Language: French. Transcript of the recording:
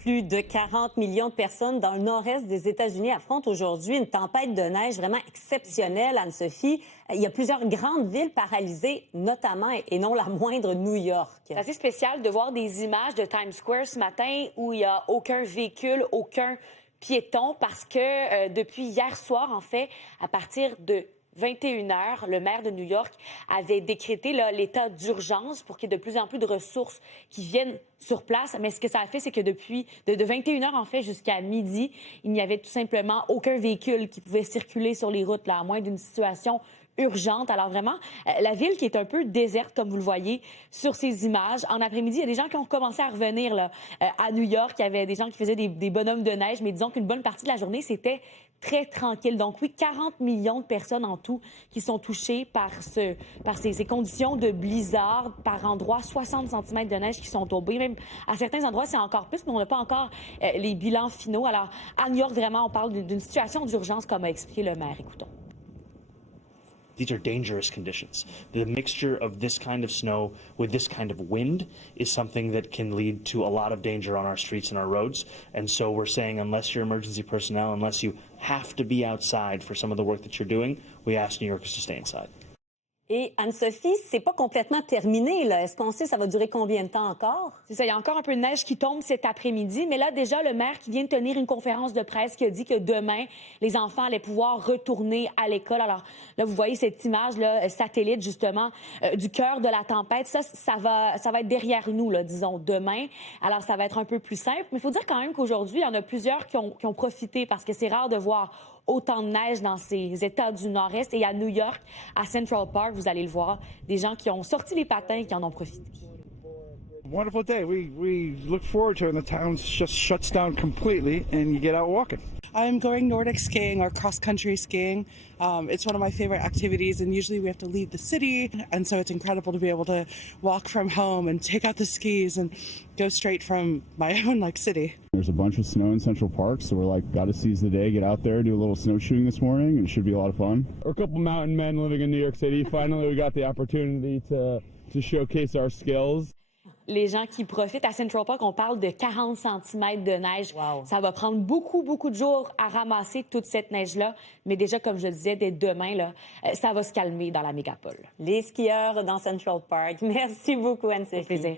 Plus de 40 millions de personnes dans le nord-est des États-Unis affrontent aujourd'hui une tempête de neige vraiment exceptionnelle, Anne-Sophie. Il y a plusieurs grandes villes paralysées, notamment, et non la moindre, New York. C'est assez spécial de voir des images de Times Square ce matin où il n'y a aucun véhicule, aucun piéton, parce que depuis hier soir, en fait, à partir de 21h, le maire de New York avait décrété l'état d'urgence pour qu'il y ait de plus en plus de ressources qui viennent sur place. Mais ce que ça a fait, c'est que depuis de 21h, en fait, jusqu'à midi, il n'y avait tout simplement aucun véhicule qui pouvait circuler sur les routes, là, à moins d'une situation urgente. Alors vraiment, la ville qui est un peu déserte, comme vous le voyez sur ces images. En après-midi, il y a des gens qui ont commencé à revenir là, à New York. Il y avait des gens qui faisaient des bonhommes de neige, mais disons qu'une bonne partie de la journée, c'était très tranquille. Donc oui, 40 millions de personnes en tout qui sont touchées par ces conditions de blizzard. Par endroits, 60 cm de neige qui sont tombés. Même à certains endroits, c'est encore plus, mais on n'a pas encore les bilans finaux. Alors, à New York, vraiment, on parle d'une situation d'urgence, comme a expliqué le maire. Écoutons. These are dangerous conditions. The mixture of this kind of snow with this kind of wind is something that can lead to a lot of danger on our streets and our roads. And so we're saying, unless you're emergency personnel, unless you have to be outside for some of the work that you're doing, we ask New Yorkers to stay inside. Et Anne-Sophie, c'est pas complètement terminé, là. Est-ce qu'on sait ça va durer combien de temps encore? C'est ça, il y a encore un peu de neige qui tombe cet après-midi, mais là, déjà, le maire qui vient de tenir une conférence de presse qui a dit que demain, les enfants allaient pouvoir retourner à l'école. Alors là, vous voyez cette image-là, satellite, justement, du cœur de la tempête. Ça va être derrière nous, là, disons, demain. Alors, ça va être un peu plus simple. Mais il faut dire quand même qu'aujourd'hui, il y en a plusieurs qui ont profité parce que c'est rare de voir autant de neige dans ces États du Nord-Est. Et à New York, à Central Park, vous allez le voir, des gens qui ont sorti les patins et qui en ont profité. Wonderful day. We look forward to it, and the town just shuts down completely, and you get out walking. I'm going Nordic skiing or cross-country skiing. It's one of my favorite activities, and usually we have to leave the city, and so it's incredible to be able to walk from home and take out the skis and go straight from my own city. There's a bunch of snow in Central Park, so we're got to seize the day, get out there, do a little snowshoeing this morning, and it should be a lot of fun. We're a couple mountain men living in New York City. Finally, we got the opportunity to showcase our skills. Les gens qui profitent à Central Park, on parle de 40 cm de neige. Wow. Ça va prendre beaucoup, beaucoup de jours à ramasser toute cette neige-là. Mais déjà, comme je le disais, dès demain, là, ça va se calmer dans la mégapole. Les skieurs dans Central Park. Merci beaucoup, Anne-Sophie. Au plaisir.